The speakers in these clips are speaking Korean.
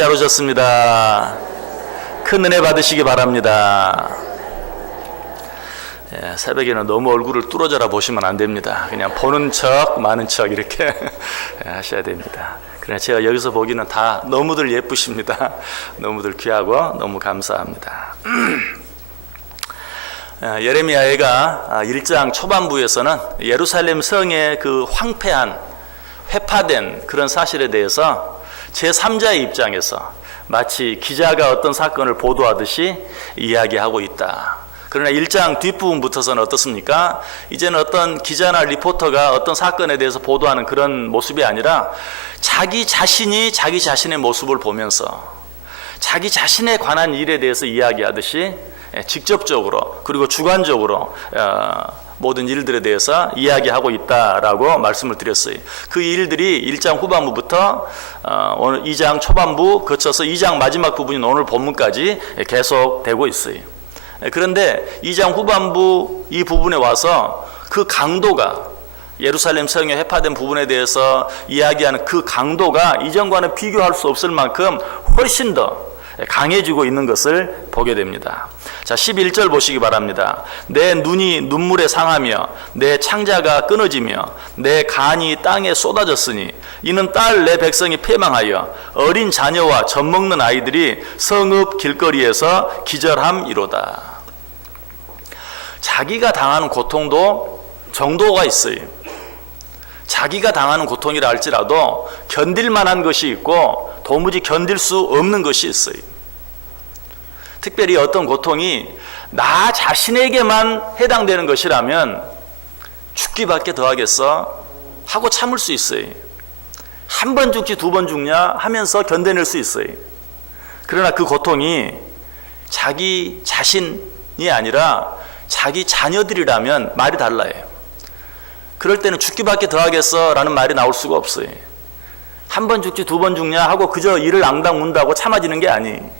잘 오셨습니다. 큰 은혜 받으시기 바랍니다. 새벽에는 너무 얼굴을 뚫어져라 보시면 안 됩니다. 그냥 보는 척 많은 척 이렇게 하셔야 됩니다. 그러나 제가 여기서 보기는 다 너무들 예쁘십니다. 너무들 귀하고 너무 감사합니다. 예레미야가 1장 초반부에서는 예루살렘 성의 그 황폐한 회파된 그런 사실에 대해서 제3자의 입장에서 마치 기자가 어떤 사건을 보도하듯이 이야기하고 있다. 그러나 1장 뒷부분부터서는 어떻습니까? 이제는 어떤 기자나 리포터가 어떤 사건에 대해서 보도하는 그런 모습이 아니라 자기 자신이 자기 자신의 모습을 보면서 자기 자신에 관한 일에 대해서 이야기하듯이 직접적으로 그리고 주관적으로 모든 일들에 대해서 이야기하고 있다라고 말씀을 드렸어요. 그 일들이 1장 후반부부터 오늘 2장 초반부 거쳐서 2장 마지막 부분인 오늘 본문까지 계속되고 있어요. 그런데 2장 후반부 이 부분에 와서 그 강도가 예루살렘 성의 회파된 부분에 대해서 이야기하는 그 강도가 이전과는 비교할 수 없을 만큼 훨씬 더 강해지고 있는 것을 보게 됩니다. 자, 11절 보시기 바랍니다. 내 눈이 눈물에 상하며 내 창자가 끊어지며 내 간이 땅에 쏟아졌으니 이는 딸 내 백성이 패망하여 어린 자녀와 젖먹는 아이들이 성읍 길거리에서 기절함이로다. 자기가 당하는 고통도 정도가 있어요. 자기가 당하는 고통이라 할지라도 견딜 만한 것이 있고 도무지 견딜 수 없는 것이 있어요. 특별히 어떤 고통이 나 자신에게만 해당되는 것이라면 죽기밖에 더하겠어 하고 참을 수 있어요. 한 번 죽지 두 번 죽냐 하면서 견뎌낼 수 있어요. 그러나 그 고통이 자기 자신이 아니라 자기 자녀들이라면 말이 달라요. 그럴 때는 죽기밖에 더하겠어 라는 말이 나올 수가 없어요. 한 번 죽지 두 번 죽냐 하고 그저 이를 앙당 운다고 참아지는 게 아니에요.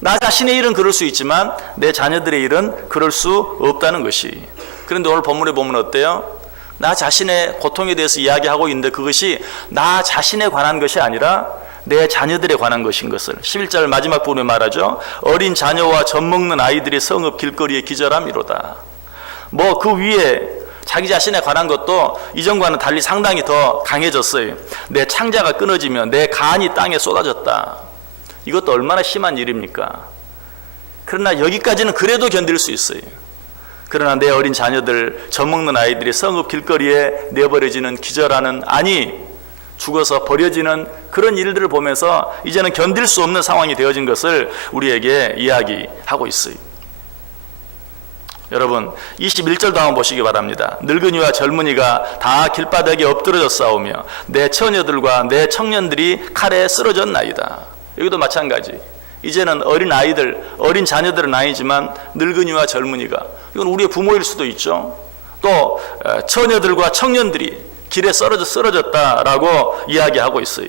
나 자신의 일은 그럴 수 있지만 내 자녀들의 일은 그럴 수 없다는 것이. 그런데 오늘 본문에 보면 어때요? 나 자신의 고통에 대해서 이야기하고 있는데 그것이 나 자신에 관한 것이 아니라 내 자녀들에 관한 것인 것을 11절 마지막 부분에 말하죠. 어린 자녀와 젖먹는 아이들이 성읍 길거리에 기절함이로다. 뭐 그 위에 자기 자신에 관한 것도 이전과는 달리 상당히 더 강해졌어요. 내 창자가 끊어지며 내 간이 땅에 쏟아졌다. 이것도 얼마나 심한 일입니까? 그러나 여기까지는 그래도 견딜 수 있어요. 그러나 내 어린 자녀들, 젖먹는 아이들이 성읍 길거리에 내버려지는 기절하는, 아니 죽어서 버려지는 그런 일들을 보면서 이제는 견딜 수 없는 상황이 되어진 것을 우리에게 이야기하고 있어요. 여러분 21절도 한번 보시기 바랍니다. 늙은이와 젊은이가 다 길바닥에 엎드러져 싸우며 내 처녀들과 내 청년들이 칼에 쓰러졌나이다. 여기도 마찬가지. 이제는 어린 아이들, 어린 자녀들은 아니지만 늙은이와 젊은이가, 이건 우리의 부모일 수도 있죠. 또 처녀들과 청년들이 길에 쓰러졌다라고 이야기하고 있어요.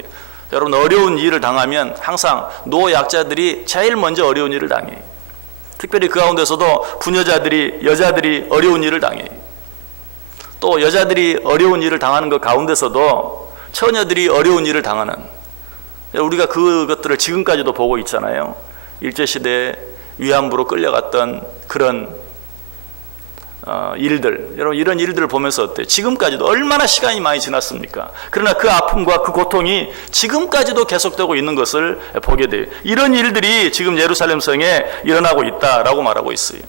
여러분 어려운 일을 당하면 항상 노약자들이 제일 먼저 어려운 일을 당해요. 특별히 그 가운데서도 부녀자들이, 여자들이 어려운 일을 당해요. 또 여자들이 어려운 일을 당하는 것 가운데서도 처녀들이 어려운 일을 당하는, 우리가 그것들을 지금까지도 보고 있잖아요. 일제시대에 위안부로 끌려갔던 그런 일들, 여러분 이런 일들을 보면서 어때요? 지금까지도 얼마나 시간이 많이 지났습니까? 그러나 그 아픔과 그 고통이 지금까지도 계속되고 있는 것을 보게 돼요. 이런 일들이 지금 예루살렘 성에 일어나고 있다라고 말하고 있어요.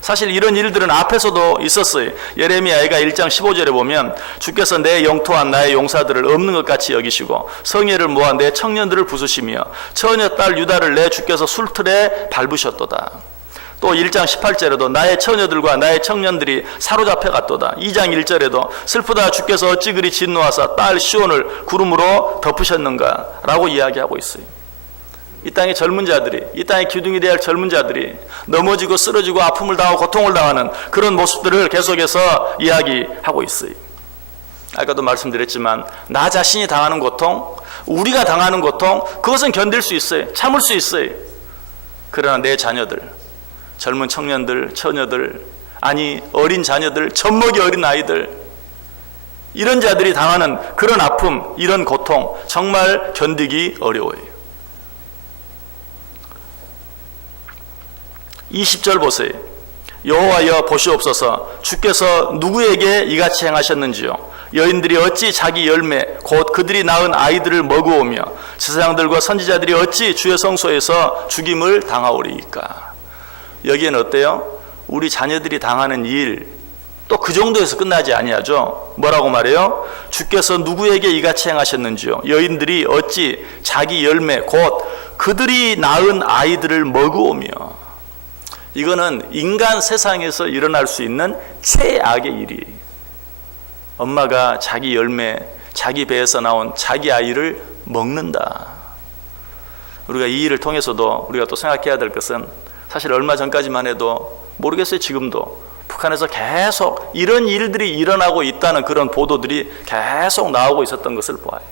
사실 이런 일들은 앞에서도 있었어요. 예레미야가 1장 15절에 보면 주께서 내 영토한 나의 용사들을 없는 것 같이 여기시고 성회를 모아 내 청년들을 부수시며 처녀 딸 유다를 내 주께서 술틀에 밟으셨도다. 또 1장 18절에도 나의 처녀들과 나의 청년들이 사로잡혀 갔도다. 2장 1절에도 슬프다 주께서 어찌 그리 진노하사 딸 시온을 구름으로 덮으셨는가 라고 이야기하고 있어요. 이 땅의 젊은 자들이, 이 땅의 기둥이 되어야 할 젊은 자들이 넘어지고 쓰러지고 아픔을 당하고 고통을 당하는 그런 모습들을 계속해서 이야기하고 있어요. 아까도 말씀드렸지만 나 자신이 당하는 고통, 우리가 당하는 고통, 그것은 견딜 수 있어요. 참을 수 있어요. 그러나 내 자녀들, 젊은 청년들, 처녀들, 아니 어린 자녀들, 젖먹이 어린 아이들, 이런 자들이 당하는 그런 아픔, 이런 고통 정말 견디기 어려워요. 20절 보세요. 여호와여 보시옵소서, 주께서 누구에게 이같이 행하셨는지요. 여인들이 어찌 자기 열매 곧 그들이 낳은 아이들을 먹으오며 제사장들과 선지자들이 어찌 주의 성소에서 죽임을 당하오리이까. 여기에는 어때요? 우리 자녀들이 당하는 일, 또 그 정도에서 끝나지 아니하죠. 뭐라고 말해요? 주께서 누구에게 이같이 행하셨는지요. 여인들이 어찌 자기 열매 곧 그들이 낳은 아이들을 먹으오며. 이거는 인간 세상에서 일어날 수 있는 최악의 일이, 엄마가 자기 열매, 자기 배에서 나온 자기 아이를 먹는다. 우리가 이 일을 통해서도 우리가 또 생각해야 될 것은, 사실 얼마 전까지만 해도 모르겠어요. 지금도 북한에서 계속 이런 일들이 일어나고 있다는 그런 보도들이 계속 나오고 있었던 것을 보아요.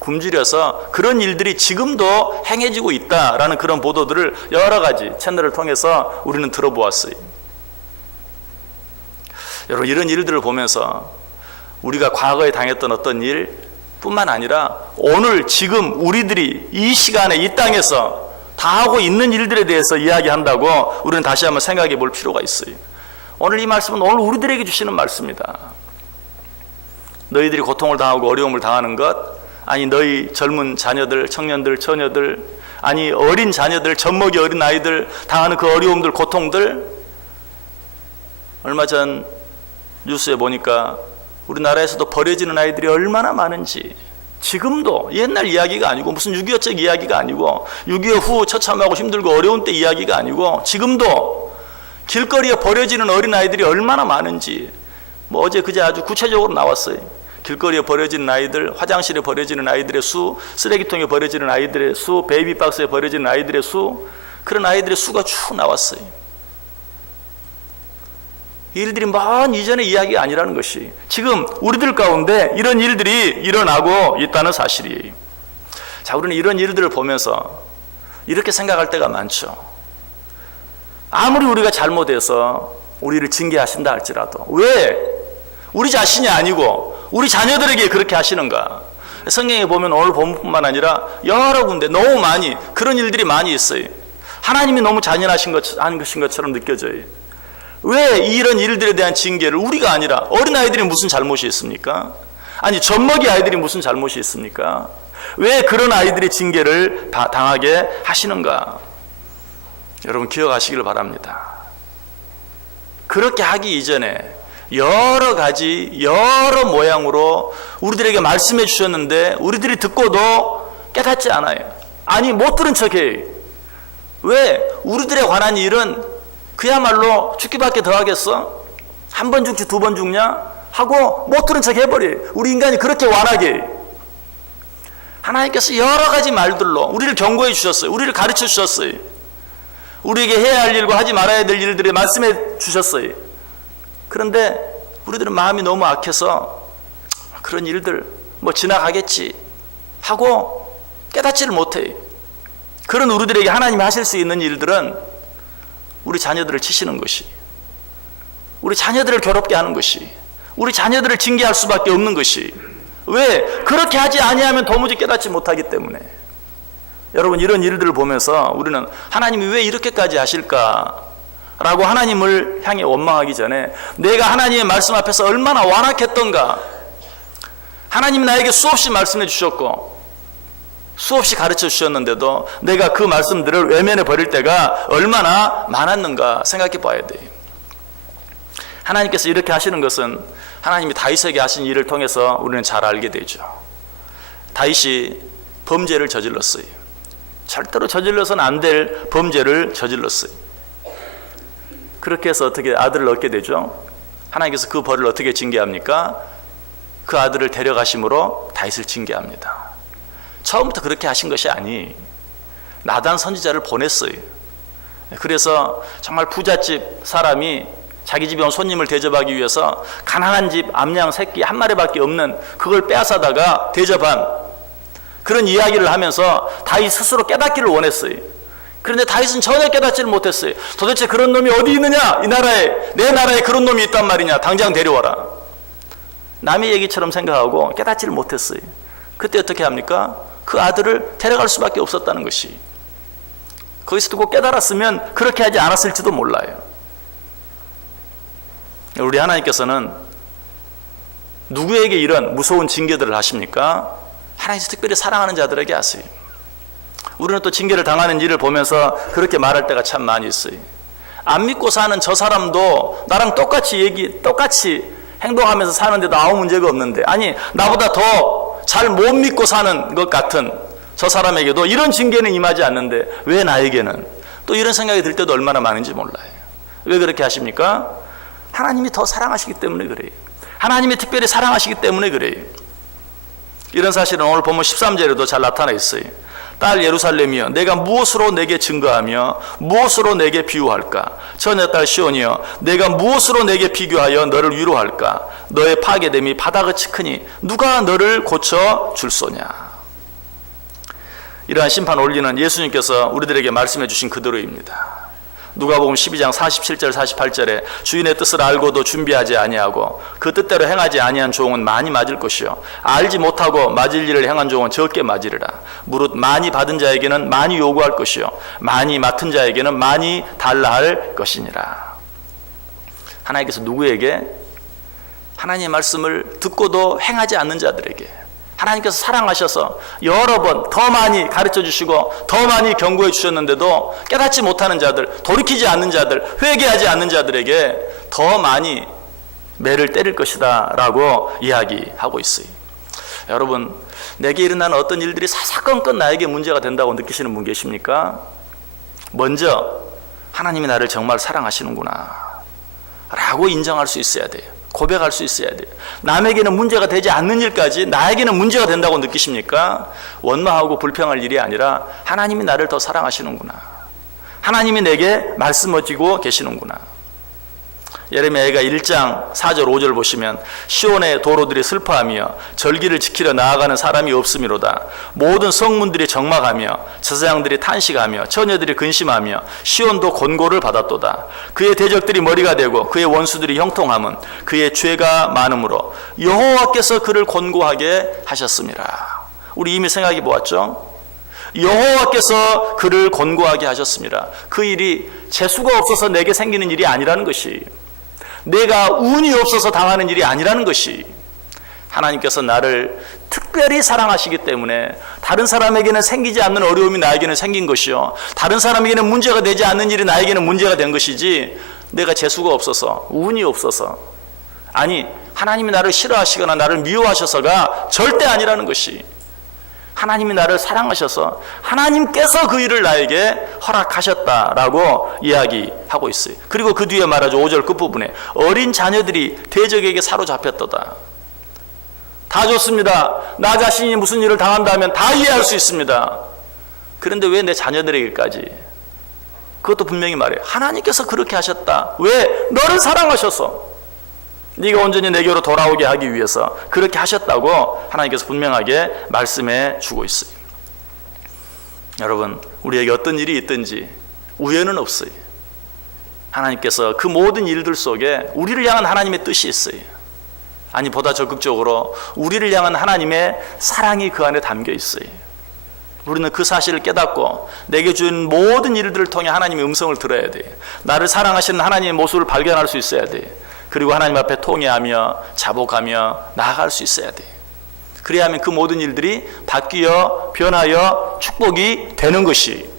굶주려서 그런 일들이 지금도 행해지고 있다라는 그런 보도들을 여러 가지 채널을 통해서 우리는 들어보았어요. 여러분, 이런 일들을 보면서 우리가 과거에 당했던 어떤 일뿐만 아니라 오늘 지금 우리들이 이 시간에 이 땅에서 다 하고 있는 일들에 대해서 이야기한다고 우리는 다시 한번 생각해 볼 필요가 있어요. 오늘 이 말씀은 오늘 우리들에게 주시는 말씀입니다. 너희들이 고통을 당하고 어려움을 당하는 것, 아니 너희 젊은 자녀들, 청년들, 처녀들, 아니 어린 자녀들, 젖먹이 어린 아이들 당하는 그 어려움들, 고통들, 얼마 전 뉴스에 보니까 우리나라에서도 버려지는 아이들이 얼마나 많은지, 지금도 옛날 이야기가 아니고 무슨 6.25적 이야기가 아니고 6.25 후 처참하고 힘들고 어려운 때 이야기가 아니고 지금도 길거리에 버려지는 어린아이들이 얼마나 많은지, 뭐 어제 그제 아주 구체적으로 나왔어요. 길거리에 버려지는 아이들, 화장실에 버려지는 아이들의 수, 쓰레기통에 버려지는 아이들의 수, 베이비박스에 버려지는 아이들의 수, 그런 아이들의 수가 쭉 나왔어요. 이 일들이 먼 이전의 이야기가 아니라는 것이 지금 우리들 가운데 이런 일들이 일어나고 있다는 사실이에요. 자, 우리는 이런 일들을 보면서 이렇게 생각할 때가 많죠. 아무리 우리가 잘못해서 우리를 징계하신다 할지라도 왜 우리 자신이 아니고 우리 자녀들에게 그렇게 하시는가? 성경에 보면 오늘 본문뿐만 아니라 여러 군데 너무 많이 그런 일들이 많이 있어요. 하나님이 너무 잔인하신 것처럼 느껴져요. 왜 이런 일들에 대한 징계를 우리가 아니라 어린아이들이 무슨 잘못이 있습니까? 아니 젖먹이 아이들이 무슨 잘못이 있습니까? 왜 그런 아이들이 징계를 당하게 하시는가? 여러분 기억하시길 바랍니다. 그렇게 하기 이전에 여러 가지 여러 모양으로 우리들에게 말씀해 주셨는데 우리들이 듣고도 깨닫지 않아요. 아니 못 들은 척해. 왜? 우리들에 관한 일은 그야말로 죽기밖에 더 하겠어? 한 번 죽지 두 번 죽냐? 하고 못 들은 척 해버려. 우리 인간이 그렇게 완하게. 하나님께서 여러 가지 말들로 우리를 경고해 주셨어요. 우리를 가르쳐 주셨어요. 우리에게 해야 할 일과 하지 말아야 될 일들을 말씀해 주셨어요. 그런데 우리들은 마음이 너무 악해서 그런 일들 뭐 지나가겠지 하고 깨닫지를 못해요. 그런 우리들에게 하나님이 하실 수 있는 일들은 우리 자녀들을 치시는 것이, 우리 자녀들을 괴롭게 하는 것이, 우리 자녀들을 징계할 수밖에 없는 것이, 왜? 그렇게 하지 아니하면 도무지 깨닫지 못하기 때문에. 여러분 이런 일들을 보면서 우리는 하나님이 왜 이렇게까지 하실까? 라고 하나님을 향해 원망하기 전에 내가 하나님의 말씀 앞에서 얼마나 완악했던가. 하나님이 나에게 수없이 말씀해 주셨고 수없이 가르쳐 주셨는데도 내가 그 말씀들을 외면해 버릴 때가 얼마나 많았는가 생각해 봐야 돼요. 하나님께서 이렇게 하시는 것은 하나님이 다윗에게 하신 일을 통해서 우리는 잘 알게 되죠. 다윗이 범죄를 저질렀어요. 절대로 저질러서는 안 될 범죄를 저질렀어요. 그렇게 해서 어떻게 아들을 얻게 되죠? 하나님께서 그 벌을 어떻게 징계합니까? 그 아들을 데려가심으로 다윗을 징계합니다. 처음부터 그렇게 하신 것이 아니, 나단 선지자를 보냈어요. 그래서 정말 부잣집 사람이 자기 집에 온 손님을 대접하기 위해서 가난한 집 암양 새끼 한 마리밖에 없는 그걸 빼앗아다가 대접한 그런 이야기를 하면서 다윗 스스로 깨닫기를 원했어요. 그런데 다윗은 전혀 깨닫지를 못했어요. 도대체 그런 놈이 어디 있느냐? 이 나라에, 내 나라에 그런 놈이 있단 말이냐? 당장 데려와라. 남의 얘기처럼 생각하고 깨닫지를 못했어요. 그때 어떻게 합니까? 그 아들을 데려갈 수밖에 없었다는 것이. 거기서 듣고 깨달았으면 그렇게 하지 않았을지도 몰라요. 우리 하나님께서는 누구에게 이런 무서운 징계들을 하십니까? 하나님께서 특별히 사랑하는 자들에게 하세요. 우리는 또 징계를 당하는 일을 보면서 그렇게 말할 때가 참 많이 있어요. 안 믿고 사는 저 사람도 나랑 똑같이 행동하면서 사는데도 아무 문제가 없는데, 아니 나보다 더 잘 못 믿고 사는 것 같은 저 사람에게도 이런 징계는 임하지 않는데 왜 나에게는? 또 이런 생각이 들 때도 얼마나 많은지 몰라요. 왜 그렇게 하십니까? 하나님이 더 사랑하시기 때문에 그래요. 하나님이 특별히 사랑하시기 때문에 그래요. 이런 사실은 오늘 본문 13절에도 잘 나타나 있어요. 딸 예루살렘이여, 내가 무엇으로 내게 증거하며 무엇으로 내게 비유할까? 처녀 딸 시온이여, 내가 무엇으로 내게 비교하여 너를 위로할까? 너의 파괴됨이 바다같이 크니 누가 너를 고쳐 줄소냐? 이러한 심판 원리는 예수님께서 우리들에게 말씀해 주신 그대로입니다. 누가복음 12장 47절 48절에 주인의 뜻을 알고도 준비하지 아니하고 그 뜻대로 행하지 아니한 종은 많이 맞을 것이요 알지 못하고 맞을 일을 행한 종은 적게 맞으리라. 무릇 많이 받은 자에게는 많이 요구할 것이요 많이 맡은 자에게는 많이 달라 할 것이니라. 하나님께서 누구에게? 하나님의 말씀을 듣고도 행하지 않는 자들에게 하나님께서 사랑하셔서 여러 번 더 많이 가르쳐 주시고 더 많이 경고해 주셨는데도 깨닫지 못하는 자들, 돌이키지 않는 자들, 회개하지 않는 자들에게 더 많이 매를 때릴 것이다 라고 이야기하고 있어요. 여러분, 내게 일어나는 어떤 일들이 사사건건 나에게 문제가 된다고 느끼시는 분 계십니까? 먼저 하나님이 나를 정말 사랑하시는구나 라고 인정할 수 있어야 돼요. 고백할 수 있어야 돼요. 남에게는 문제가 되지 않는 일까지 나에게는 문제가 된다고 느끼십니까? 원망하고 불평할 일이 아니라 하나님이 나를 더 사랑하시는구나. 하나님이 내게 말씀하시고 계시는구나. 예레미야가 1장 4절 5절 보시면 시온의 도로들이 슬퍼하며 절기를 지키려 나아가는 사람이 없음이로다. 모든 성문들이 적막하며 제사장들이 탄식하며 처녀들이 근심하며 시온도 권고를 받았도다. 그의 대적들이 머리가 되고 그의 원수들이 형통함은 그의 죄가 많으므로 여호와께서 그를 권고하게 하셨습니다. 우리 이미 생각해 보았죠? 여호와께서 그를 권고하게 하셨습니다. 그 일이 재수가 없어서 내게 생기는 일이 아니라는 것이, 내가 운이 없어서 당하는 일이 아니라는 것이, 하나님께서 나를 특별히 사랑하시기 때문에 다른 사람에게는 생기지 않는 어려움이 나에게는 생긴 것이요 다른 사람에게는 문제가 되지 않는 일이 나에게는 문제가 된 것이지, 내가 재수가 없어서 운이 없어서, 아니 하나님이 나를 싫어하시거나 나를 미워하셔서가 절대 아니라는 것이, 하나님이 나를 사랑하셔서 하나님께서 그 일을 나에게 허락하셨다라고 이야기하고 있어요. 그리고 그 뒤에 말하죠. 5절 끝부분에 어린 자녀들이 대적에게 사로잡혔도다. 다 좋습니다. 나 자신이 무슨 일을 당한다면 다 이해할 수 있습니다. 그런데 왜 내 자녀들에게까지? 그것도 분명히 말해요. 하나님께서 그렇게 하셨다. 왜? 너를 사랑하셔서, 네가 온전히 내게로 돌아오게 하기 위해서 그렇게 하셨다고 하나님께서 분명하게 말씀해 주고 있어요. 여러분, 우리에게 어떤 일이 있든지 우연은 없어요. 하나님께서 그 모든 일들 속에 우리를 향한 하나님의 뜻이 있어요. 아니, 보다 적극적으로 우리를 향한 하나님의 사랑이 그 안에 담겨 있어요. 우리는 그 사실을 깨닫고 내게 준 모든 일들을 통해 하나님의 음성을 들어야 돼요. 나를 사랑하시는 하나님의 모습을 발견할 수 있어야 돼요. 그리고 하나님 앞에 통회하며 자복하며 나아갈 수 있어야 돼요. 그래야만 그 모든 일들이 바뀌어 변하여 축복이 되는 것이.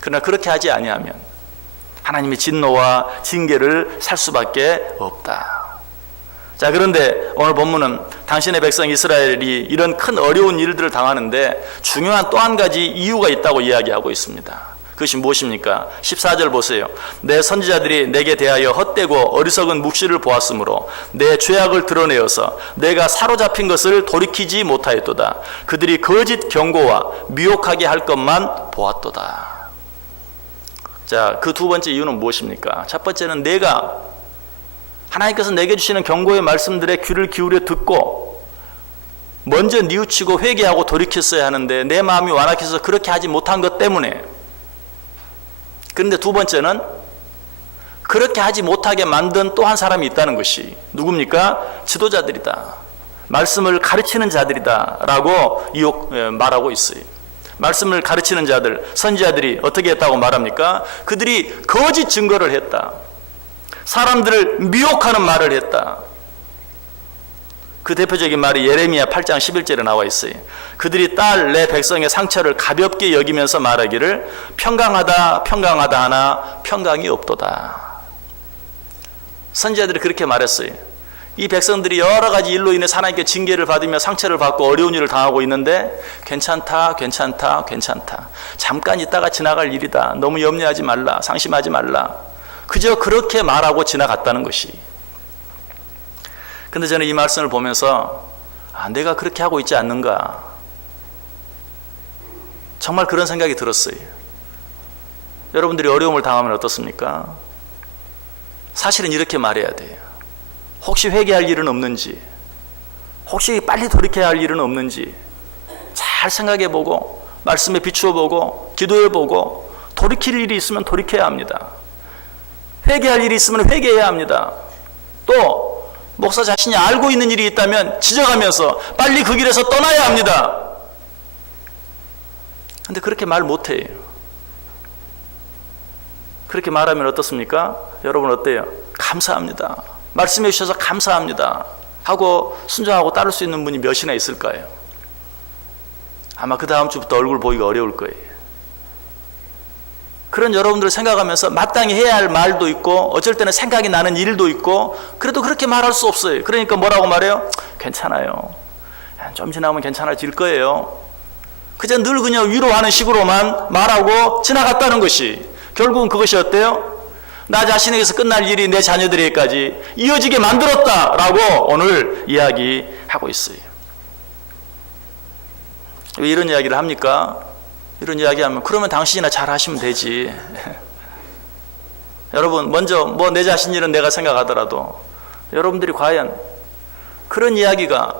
그러나 그렇게 하지 아니하면 하나님의 진노와 징계를 살 수밖에 없다. 자, 그런데 오늘 본문은 당신의 백성 이스라엘이 이런 큰 어려운 일들을 당하는데 중요한 또 한 가지 이유가 있다고 이야기하고 있습니다. 그것이 무엇입니까? 14절 보세요. 내 선지자들이 내게 대하여 헛되고 어리석은 묵시를 보았으므로 내 죄악을 드러내어서 내가 사로잡힌 것을 돌이키지 못하였도다. 그들이 거짓 경고와 미혹하게 할 것만 보았도다. 자, 그 두 번째 이유는 무엇입니까? 첫 번째는 내가 하나님께서 내게 주시는 경고의 말씀들에 귀를 기울여 듣고 먼저 뉘우치고 회개하고 돌이켰어야 하는데 내 마음이 완악해서 그렇게 하지 못한 것 때문에. 그런데 두 번째는 그렇게 하지 못하게 만든 또 한 사람이 있다는 것이 누굽니까? 지도자들이다. 말씀을 가르치는 자들이다 라고 말하고 있어요. 말씀을 가르치는 자들, 선지자들이 어떻게 했다고 말합니까? 그들이 거짓 증거를 했다. 사람들을 미혹하는 말을 했다. 그 대표적인 말이 예레미야 8장 11절에 나와 있어요. 그들이 딸 내 백성의 상처를 가볍게 여기면서 말하기를 평강하다 평강하다 하나 평강이 없도다. 선지자들이 그렇게 말했어요. 이 백성들이 여러 가지 일로 인해 하나님께 징계를 받으며 상처를 받고 어려운 일을 당하고 있는데 괜찮다 괜찮다 괜찮다. 잠깐 있다가 지나갈 일이다. 너무 염려하지 말라. 상심하지 말라. 그저 그렇게 말하고 지나갔다는 것이. 근데 저는 이 말씀을 보면서 내가 그렇게 하고 있지 않는가. 정말 그런 생각이 들었어요. 여러분들이 어려움을 당하면 어떻습니까? 사실은 이렇게 말해야 돼요. 혹시 회개할 일은 없는지, 혹시 빨리 돌이켜야 할 일은 없는지 잘 생각해보고 말씀에 비추어보고 기도해보고 돌이킬 일이 있으면 돌이켜야 합니다. 회개할 일이 있으면 회개해야 합니다. 또 목사 자신이 알고 있는 일이 있다면 지적하면서 빨리 그 길에서 떠나야 합니다. 근데 그렇게 말 못해요. 그렇게 말하면 어떻습니까? 여러분 어때요? 감사합니다. 말씀해 주셔서 감사합니다 하고 순종하고 따를 수 있는 분이 몇이나 있을까요? 아마 그 다음 주부터 얼굴 보기가 어려울 거예요. 그런 여러분들을 생각하면서 마땅히 해야 할 말도 있고 어쩔 때는 생각이 나는 일도 있고 그래도 그렇게 말할 수 없어요. 그러니까 뭐라고 말해요? 괜찮아요. 좀 지나면 괜찮아질 거예요. 그저 늘 그냥 위로하는 식으로만 말하고 지나갔다는 것이 결국은 그것이 어때요? 나 자신에게서 끝날 일이 내 자녀들에게까지 이어지게 만들었다라고 오늘 이야기하고 있어요. 왜 이런 이야기를 합니까? 이런 이야기하면 그러면 당신이나 잘 하시면 되지. 여러분 먼저 뭐 내 자신 일은 내가 생각하더라도 여러분들이 과연 그런 이야기가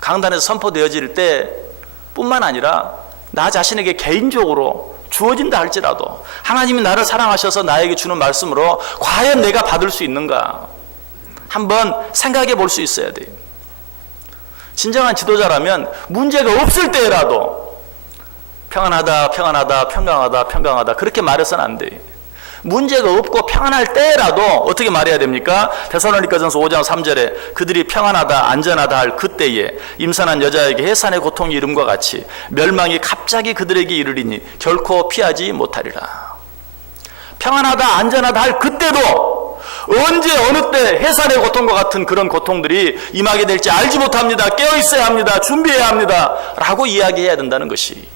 강단에서 선포되어질 때 뿐만 아니라 나 자신에게 개인적으로 주어진다 할지라도 하나님이 나를 사랑하셔서 나에게 주는 말씀으로 과연 내가 받을 수 있는가 한번 생각해 볼 수 있어야 돼요. 진정한 지도자라면 문제가 없을 때라도 평안하다 평안하다 평강하다 평강하다 그렇게 말해서는 안 돼요. 문제가 없고 평안할 때라도 어떻게 말해야 됩니까? 데살로니가전서 5장 3절에 그들이 평안하다 안전하다 할 그때에 임산한 여자에게 해산의 고통이 이름과 같이 멸망이 갑자기 그들에게 이르리니 결코 피하지 못하리라. 평안하다 안전하다 할 그때도 언제 어느 때 해산의 고통과 같은 그런 고통들이 임하게 될지 알지 못합니다. 깨어 있어야 합니다. 준비해야 합니다. 라고 이야기해야 된다는 것이.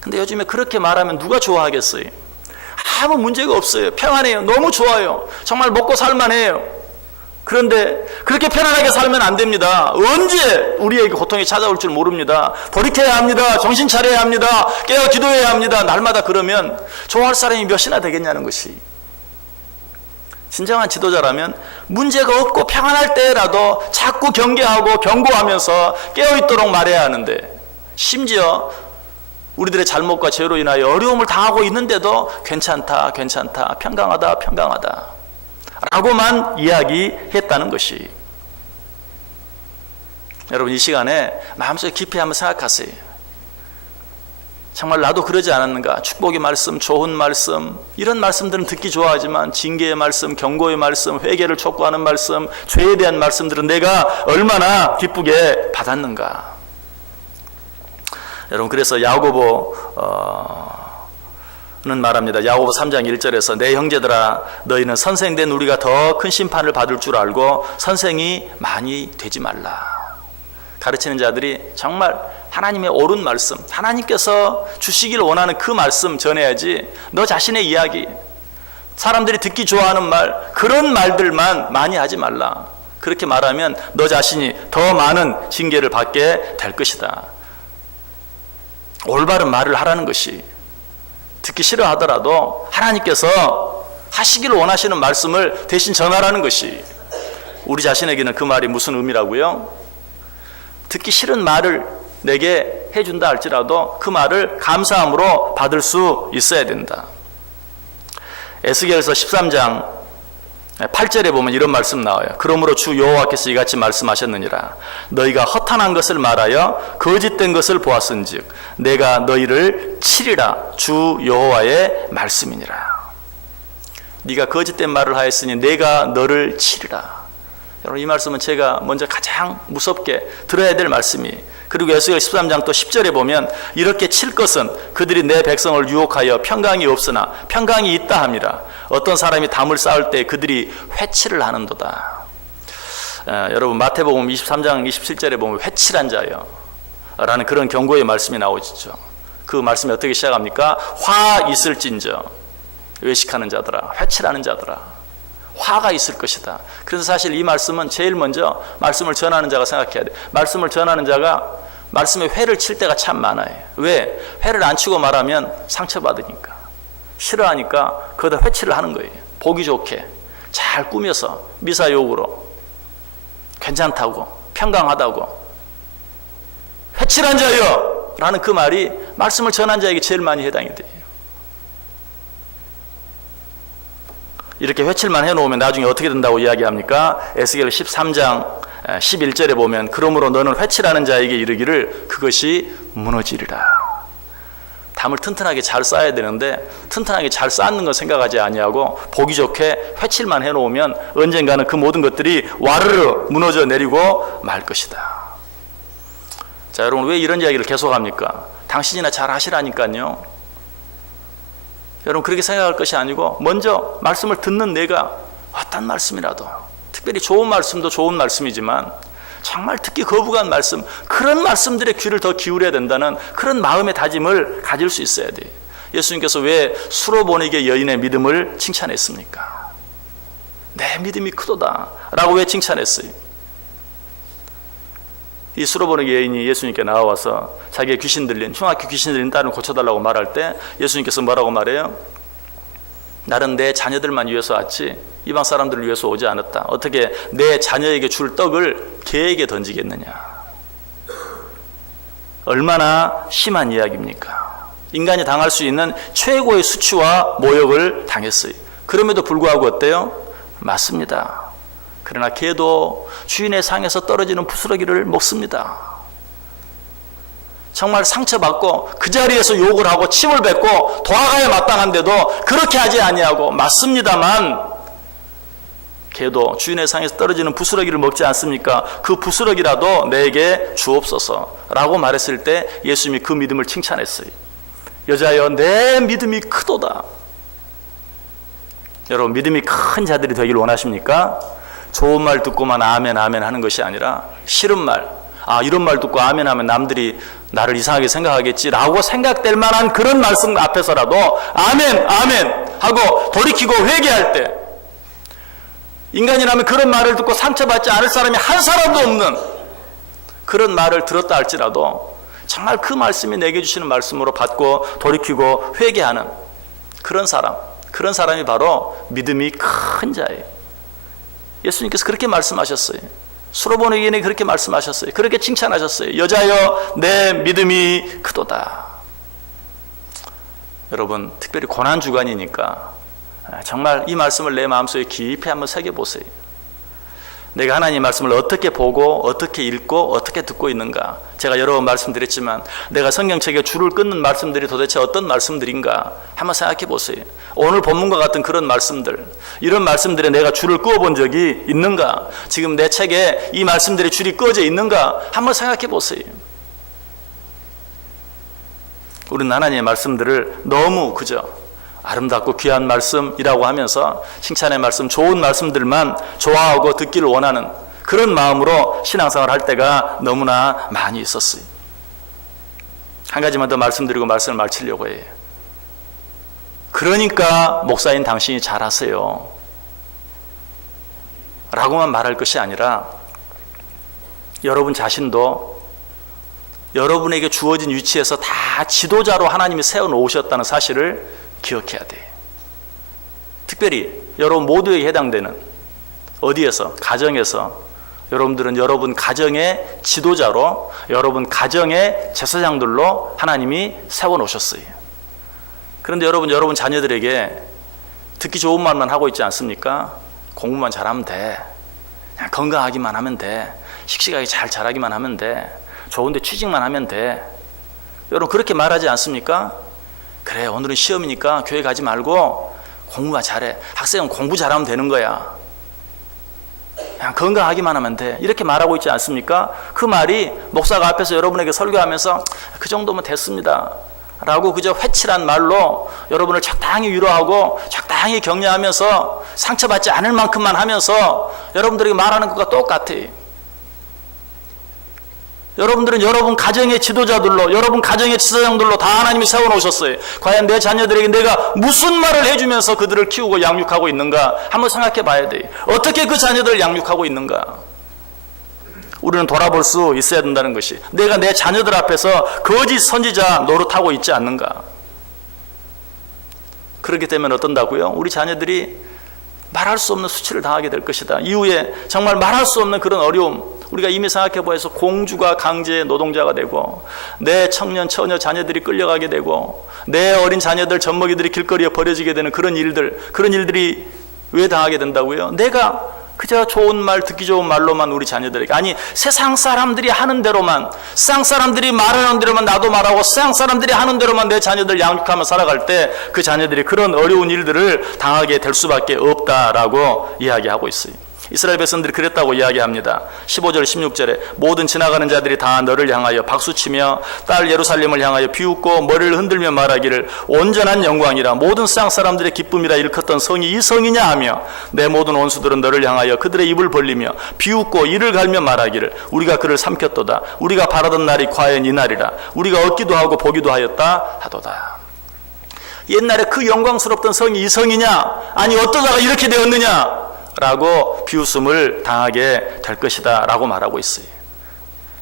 근데 요즘에 그렇게 말하면 누가 좋아하겠어요? 아무 문제가 없어요. 평안해요. 너무 좋아요. 정말 먹고 살만해요. 그런데 그렇게 편안하게 살면 안 됩니다. 언제 우리에게 고통이 찾아올 줄 모릅니다. 돌이켜야 합니다. 정신 차려야 합니다. 깨어 기도해야 합니다. 날마다 그러면 좋아할 사람이 몇이나 되겠냐는 것이. 진정한 지도자라면 문제가 없고 평안할 때라도 자꾸 경계하고 경고하면서 깨어있도록 말해야 하는데 심지어 우리들의 잘못과 죄로 인하여 어려움을 당하고 있는데도 괜찮다 괜찮다 평강하다 평강하다 라고만 이야기했다는 것이. 여러분 이 시간에 마음속에 깊이 한번 생각하세요. 정말 나도 그러지 않았는가? 축복의 말씀, 좋은 말씀 이런 말씀들은 듣기 좋아하지만 징계의 말씀, 경고의 말씀, 회개를 촉구하는 말씀, 죄에 대한 말씀들은 내가 얼마나 기쁘게 받았는가? 여러분 그래서 야고보는 말합니다. 야고보 3장 1절에서 내 형제들아 너희는 선생된 우리가 더 큰 심판을 받을 줄 알고 선생이 많이 되지 말라. 가르치는 자들이 정말 하나님의 옳은 말씀, 하나님께서 주시길 원하는 그 말씀 전해야지 너 자신의 이야기, 사람들이 듣기 좋아하는 말 그런 말들만 많이 하지 말라. 그렇게 말하면 너 자신이 더 많은 징계를 받게 될 것이다. 올바른 말을 하라는 것이. 듣기 싫어하더라도 하나님께서 하시기를 원하시는 말씀을 대신 전하라는 것이. 우리 자신에게는 그 말이 무슨 의미라고요? 듣기 싫은 말을 내게 해준다 할지라도 그 말을 감사함으로 받을 수 있어야 된다. 에스겔서 13장 8절에 보면 이런 말씀 나와요. 그러므로 주 여호와께서 이같이 말씀하셨느니라. 너희가 허탄한 것을 말하여 거짓된 것을 보았은즉 내가 너희를 치리라. 주 여호와의 말씀이니라. 네가 거짓된 말을 하였으니 내가 너를 치리라. 여러분, 이 말씀은 제가 먼저 가장 무섭게 들어야 될 말씀이, 그리고 에스겔 13장 또 10절에 보면 이렇게 칠 것은 그들이 내 백성을 유혹하여 평강이 없으나 평강이 있다 함이라. 어떤 사람이 담을 쌓을 때 그들이 회치를 하는도다. 여러분, 마태복음 23장 27절에 보면 회칠한 자여 라는 그런 경고의 말씀이 나오죠. 그 말씀이 어떻게 시작합니까? 화 있을진저 외식하는 자들아, 회칠하는 자들아, 화가 있을 것이다. 그래서 사실 이 말씀은 제일 먼저 말씀을 전하는 자가 생각해야 돼. 말씀을 전하는 자가 말씀에 회를 칠 때가 참 많아요. 왜? 회를 안 치고 말하면 상처받으니까, 싫어하니까 거기다 회치를 하는 거예요. 보기 좋게 잘 꾸며서 미사여구로 괜찮다고, 평강하다고, 회칠한 자여 라는 그 말이 말씀을 전한 자에게 제일 많이 해당이 돼요. 이렇게 회칠만 해놓으면 나중에 어떻게 된다고 이야기합니까? 에스겔 13장 11절에 보면 그러므로 너는 회칠하는 자에게 이르기를 그것이 무너지리라. 담을 튼튼하게 잘 쌓아야 되는데 튼튼하게 잘 쌓는 건 생각하지 아니하고 보기 좋게 회칠만 해놓으면 언젠가는 그 모든 것들이 와르르 무너져 내리고 말 것이다. 자, 여러분, 왜 이런 이야기를 계속합니까? 당신이나 잘 하시라니까요. 여러분, 그렇게 생각할 것이 아니고 먼저 말씀을 듣는 내가 어떤 말씀이라도, 특별히 좋은 말씀도 좋은 말씀이지만 정말 듣기 거부간 말씀, 그런 말씀들의 귀를 더 기울여야 된다는 그런 마음의 다짐을 가질 수 있어야 돼요. 예수님께서 왜 수로보니게 여인의 믿음을 칭찬했습니까? 내 믿음이 크도다 라고 왜 칭찬했어요? 이 수로보니게 여인이 예수님께 나와서 자기의 귀신 들린, 흉악히 귀신 들린 딸을 고쳐달라고 말할 때 예수님께서 뭐라고 말해요? 나는 내 자녀들만 위해서 왔지 이방 사람들을 위해서 오지 않았다. 어떻게 내 자녀에게 줄 떡을 개에게 던지겠느냐. 얼마나 심한 이야기입니까? 인간이 당할 수 있는 최고의 수치와 모욕을 당했어요. 그럼에도 불구하고 어때요? 맞습니다. 그러나 개도 주인의 상에서 떨어지는 부스러기를 먹습니다. 정말 상처받고 그 자리에서 욕을 하고 침을 뱉고 도화가에 마땅한데도 그렇게 하지 아니하고, 맞습니다만 개도 주인의 상에서 떨어지는 부스러기를 먹지 않습니까? 그 부스러기라도 내게 주옵소서 라고 말했을 때 예수님이 그 믿음을 칭찬했어요. 여자여 내 믿음이 크도다. 여러분, 믿음이 큰 자들이 되길 원하십니까? 좋은 말 듣고만 아멘 아멘 하는 것이 아니라 싫은 말, 이런 말 듣고 아멘 하면 남들이 나를 이상하게 생각하겠지라고 생각될 만한 그런 말씀 앞에서라도 아멘 아멘 하고 돌이키고 회개할 때, 인간이라면 그런 말을 듣고 상처받지 않을 사람이 한 사람도 없는 그런 말을 들었다 할지라도 정말 그 말씀이 내게 주시는 말씀으로 받고 돌이키고 회개하는 그런 사람이 바로 믿음이 큰 자예요. 예수님께서 그렇게 말씀하셨어요. 수로보니 여인에게 그렇게 말씀하셨어요. 그렇게 칭찬하셨어요. 여자여 내 믿음이 크도다. 여러분, 특별히 고난주간이니까 정말 이 말씀을 내 마음속에 깊이 한번 새겨보세요. 내가 하나님 말씀을 어떻게 보고 어떻게 읽고 어떻게 듣고 있는가. 제가 여러 번 말씀드렸지만 내가 성경책에 줄을 끊는 말씀들이 도대체 어떤 말씀들인가 한번 생각해 보세요. 오늘 본문과 같은 그런 말씀들, 이런 말씀들에 내가 줄을 그어본 적이 있는가? 지금 내 책에 이 말씀들의 줄이 그어져 있는가 한번 생각해 보세요. 우리는 하나님의 말씀들을 너무 그저 아름답고 귀한 말씀이라고 하면서 칭찬의 말씀, 좋은 말씀들만 좋아하고 듣기를 원하는 그런 마음으로 신앙생활을 할 때가 너무나 많이 있었어요. 한 가지만 더 말씀드리고 말씀을 마치려고 해요. 그러니까 목사인 당신이 잘하세요 라고만 말할 것이 아니라 여러분 자신도 여러분에게 주어진 위치에서 다 지도자로 하나님이 세워놓으셨다는 사실을 기억해야 돼요. 특별히 여러분 모두에게 해당되는 어디에서? 가정에서 여러분들은 여러분 가정의 지도자로, 여러분 가정의 제사장들로 하나님이 세워놓으셨어요. 그런데 여러분 자녀들에게 듣기 좋은 말만 하고 있지 않습니까? 공부만 잘하면 돼. 그냥 건강하기만 하면 돼. 씩씩하게 잘 자라기만 하면 돼. 좋은데 취직만 하면 돼. 여러분 그렇게 말하지 않습니까? 그래, 오늘은 시험이니까 교회 가지 말고 공부만 잘해. 학생은 공부 잘하면 되는 거야. 그냥 건강하기만 하면 돼. 이렇게 말하고 있지 않습니까? 그 말이 목사가 앞에서 여러분에게 설교하면서 그 정도면 됐습니다 라고 그저 회칠한 말로 여러분을 적당히 위로하고 적당히 격려하면서 상처받지 않을 만큼만 하면서 여러분들에게 말하는 것과 똑같아요. 여러분들은 여러분 가정의 지도자들로, 여러분 가정의 지도자들로 다 하나님이 세워놓으셨어요. 과연 내 자녀들에게 내가 무슨 말을 해주면서 그들을 키우고 양육하고 있는가 한번 생각해 봐야 돼요. 어떻게 그 자녀들을 양육하고 있는가. 우리는 돌아볼 수 있어야 된다는 것이, 내가 내 자녀들 앞에서 거짓 선지자 노릇하고 있지 않는가. 그렇기 때문에 어떤다고요? 우리 자녀들이 말할 수 없는 수치를 당하게 될 것이다. 이후에 정말 말할 수 없는 그런 어려움, 우리가 이미 생각해 보아서 공주가 강제 노동자가 되고, 내 청년 처녀 자녀들이 끌려가게 되고, 내 어린 자녀들 젖먹이들이 길거리에 버려지게 되는 그런 일들이 왜 당하게 된다고요? 내가 그저 좋은 말, 듣기 좋은 말로만 우리 자녀들에게, 아니 세상 사람들이 하는 대로만, 세상 사람들이 말하는 대로만 나도 말하고, 세상 사람들이 하는 대로만 내 자녀들 양육하며 살아갈 때 그 자녀들이 그런 어려운 일들을 당하게 될 수밖에 없다라고 이야기하고 있어요. 이스라엘 백성들이 그랬다고 이야기합니다. 15절 16절에 모든 지나가는 자들이 다 너를 향하여 박수치며 딸 예루살렘을 향하여 비웃고 머리를 흔들며 말하기를 온전한 영광이라 모든 세상 사람들의 기쁨이라 일컫던 성이 이 성이냐 하며, 내 모든 원수들은 너를 향하여 그들의 입을 벌리며 비웃고 이를 갈며 말하기를 우리가 그를 삼켰도다. 우리가 바라던 날이 과연 이 날이라. 우리가 얻기도 하고 보기도 하였다 하도다. 옛날에 그 영광스럽던 성이 이 성이냐, 아니 어떠다가 이렇게 되었느냐 라고 비웃음을 당하게 될 것이다 라고 말하고 있어요.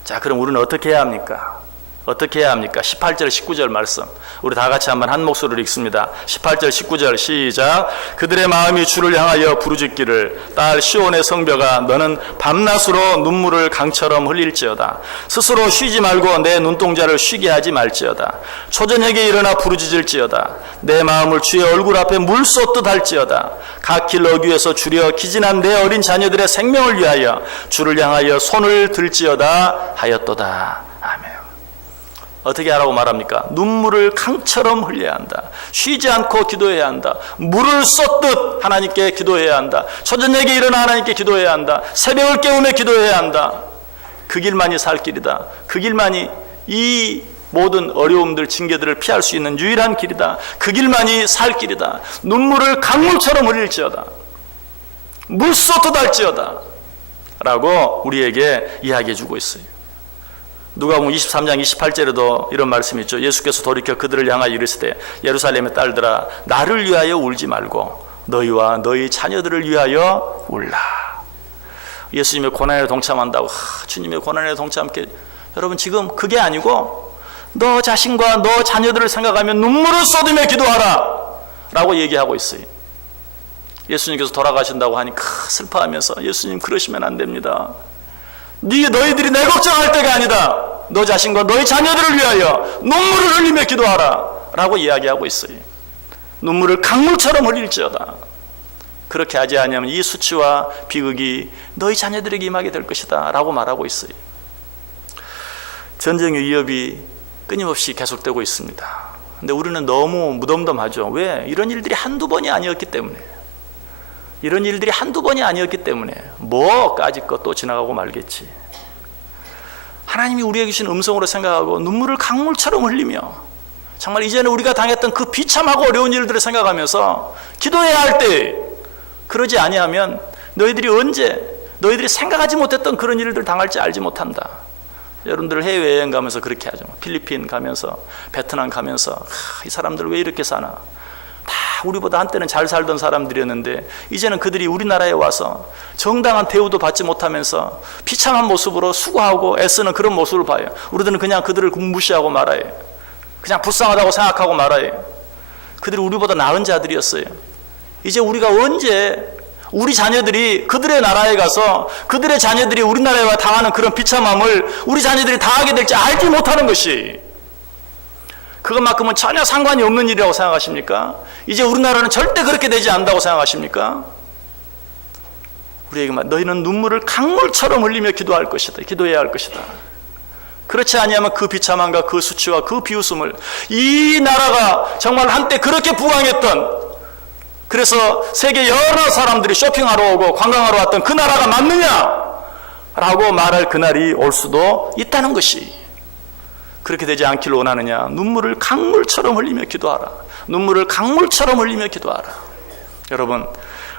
자, 그럼 우리는 어떻게 해야 합니까? 어떻게 해야 합니까? 18절 19절 말씀 우리 다 같이 한번 한 목소리로 읽습니다. 18절 19절 시작. 그들의 마음이 주를 향하여 부르짖기를 딸 시온의 성벽아 너는 밤낮으로 눈물을 강처럼 흘릴지어다. 스스로 쉬지 말고 내 눈동자를 쉬게 하지 말지어다. 초저녁에 일어나 부르짖을지어다. 내 마음을 주의 얼굴 앞에 물 쏟듯 할지어다. 각 길 어귀에서 주려 기진한 내 어린 자녀들의 생명을 위하여 주를 향하여 손을 들지어다 하였도다. 아멘. 어떻게 하라고 말합니까? 눈물을 강처럼 흘려야 한다. 쉬지 않고 기도해야 한다. 물을 쏟듯 하나님께 기도해야 한다. 초저녁에 일어나 하나님께 기도해야 한다. 새벽을 깨우며 기도해야 한다. 그 길만이 살 길이다. 그 길만이 이 모든 어려움들, 징계들을 피할 수 있는 유일한 길이다. 그 길만이 살 길이다. 눈물을 강물처럼 흘릴지어다. 물 쏟듯 할지어다 라고 우리에게 이야기해 주고 있어요. 누가복음 23장 28절에도 이런 말씀이 있죠. 예수께서 돌이켜 그들을 향하여 이르시되 예루살렘의 딸들아 나를 위하여 울지 말고 너희와 너희 자녀들을 위하여 울라. 예수님의 고난에 동참한다고 주님의 고난에 동참하게, 여러분 지금 그게 아니고 너 자신과 너 자녀들을 생각하며 눈물을 쏟으며 기도하라 라고 얘기하고 있어요. 예수님께서 돌아가신다고 하니 슬퍼하면서 예수님 그러시면 안 됩니다. 너희들이 내 걱정할 때가 아니다. 너 자신과 너희 자녀들을 위하여 눈물을 흘리며 기도하라 라고 이야기하고 있어요. 눈물을 강물처럼 흘릴지어다. 그렇게 하지 않으면 이 수치와 비극이 너희 자녀들에게 임하게 될 것이다 라고 말하고 있어요. 전쟁의 위협이 끊임없이 계속되고 있습니다. 근데 우리는 너무 무덤덤하죠. 왜? 이런 일들이 한두 번이 아니었기 때문에. 이런 일들이 한두 번이 아니었기 때문에 뭐까짓 것 또 지나가고 말겠지. 하나님이 우리에게 주신 음성으로 생각하고 눈물을 강물처럼 흘리며 정말 이제는 우리가 당했던 그 비참하고 어려운 일들을 생각하면서 기도해야 할 때, 그러지 아니하면 너희들이 너희들이 생각하지 못했던 그런 일들 당할지 알지 못한다. 여러분들 해외여행 가면서 그렇게 하죠. 필리핀 가면서, 베트남 가면서 이 사람들 왜 이렇게 사나. 다 우리보다 한때는 잘 살던 사람들이었는데 이제는 그들이 우리나라에 와서 정당한 대우도 받지 못하면서 비참한 모습으로 수고하고 애쓰는 그런 모습을 봐요. 우리들은 그냥 그들을 무시하고 말아요. 그냥 불쌍하다고 생각하고 말아요. 그들이 우리보다 나은 자들이었어요. 이제 우리가 언제 우리 자녀들이 그들의 나라에 가서 그들의 자녀들이 우리나라에 당하는 그런 비참함을 우리 자녀들이 당하게 될지 알지 못하는 것이, 그것만큼은 전혀 상관이 없는 일이라고 생각하십니까? 이제 우리나라는 절대 그렇게 되지 않는다고 생각하십니까? 우리에게만 너희는 눈물을 강물처럼 흘리며 기도할 것이다. 기도해야 할 것이다. 그렇지 아니하면 그 비참함과 그 수치와 그 비웃음을 이 나라가 정말 한때 그렇게 부강했던, 그래서 세계 여러 사람들이 쇼핑하러 오고 관광하러 왔던 그 나라가 맞느냐? 라고 말할 그날이 올 수도 있다는 것이, 그렇게 되지 않기를 원하느냐? 눈물을 강물처럼 흘리며 기도하라. 눈물을 강물처럼 흘리며 기도하라. 여러분,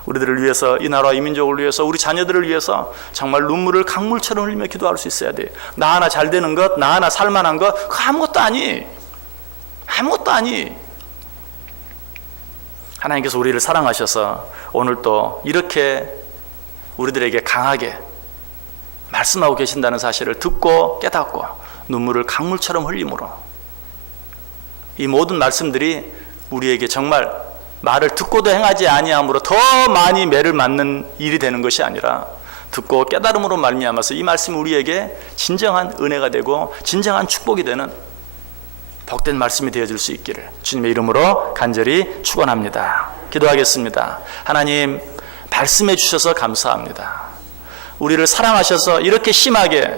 우리들을 위해서, 이 나라와 이 민족을 위해서, 우리 자녀들을 위해서 정말 눈물을 강물처럼 흘리며 기도할 수 있어야 돼. 나 하나 잘 되는 것, 나 하나 살만한 것, 그거 아무것도 아니. 아무것도 아니. 하나님께서 우리를 사랑하셔서 오늘 또 이렇게 우리들에게 강하게 말씀하고 계신다는 사실을 듣고 깨닫고 눈물을 강물처럼 흘림으로, 이 모든 말씀들이 우리에게 정말 말을 듣고도 행하지 아니함으로 더 많이 매를 맞는 일이 되는 것이 아니라, 듣고 깨달음으로 말미암아서 이 말씀이 우리에게 진정한 은혜가 되고 진정한 축복이 되는 복된 말씀이 되어질 수 있기를 주님의 이름으로 간절히 축원합니다. 기도하겠습니다. 하나님, 말씀해 주셔서 감사합니다. 우리를 사랑하셔서 이렇게 심하게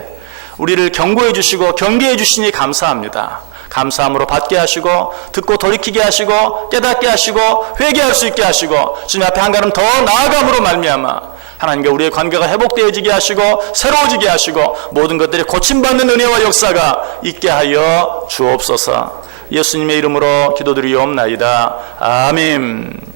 우리를 경고해 주시고 경계해 주시니 감사합니다. 감사함으로 받게 하시고 듣고 돌이키게 하시고 깨닫게 하시고 회개할 수 있게 하시고 주님 앞에 한 걸음 더 나아감으로 말미암아 하나님과 우리의 관계가 회복되어지게 하시고 새로워지게 하시고 모든 것들이 고침받는 은혜와 역사가 있게 하여 주옵소서. 예수님의 이름으로 기도드리옵나이다. 아멘.